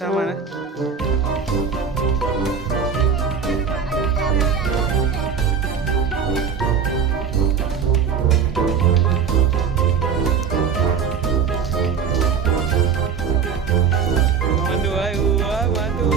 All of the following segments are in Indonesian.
sama nah. Mandu ayo, mandu.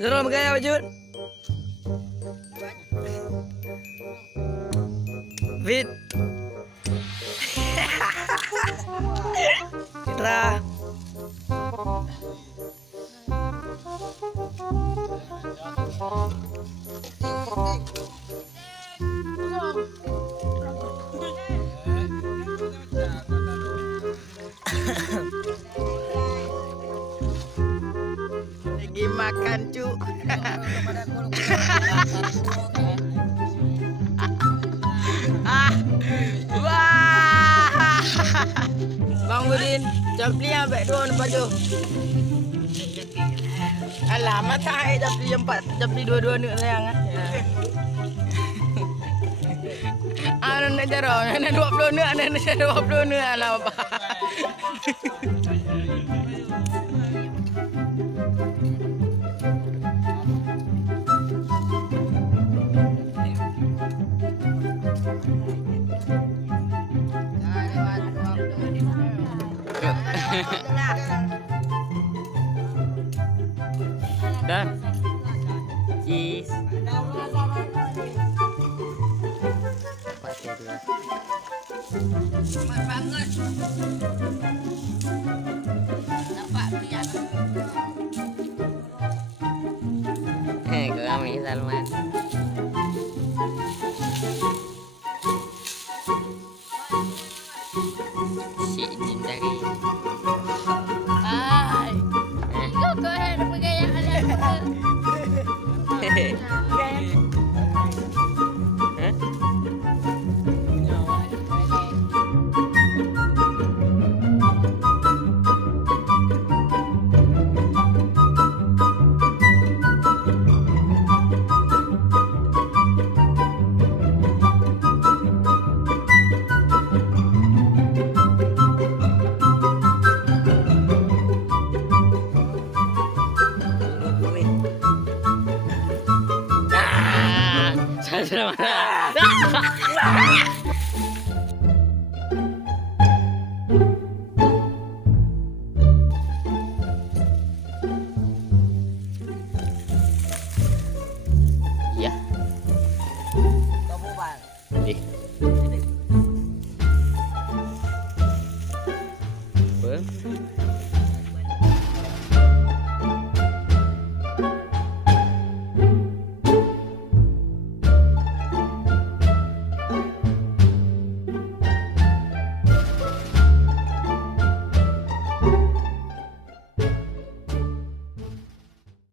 Zero magaya wajud. Fit. Citra. Lagi makan cu. Wah. Bang Budin, japli ambek dua baju. Alah, mata ai japli empat, japli dua-dua ni sayang ah. Anu nak jaro, nak 20 ni, nak 20 ni alah apa. Dah. Cheese. Cepat banget. Nampak minyak. Kami Salman. Si Jin dari. Hai. Kau ada pegayaan ada. Sudah mana?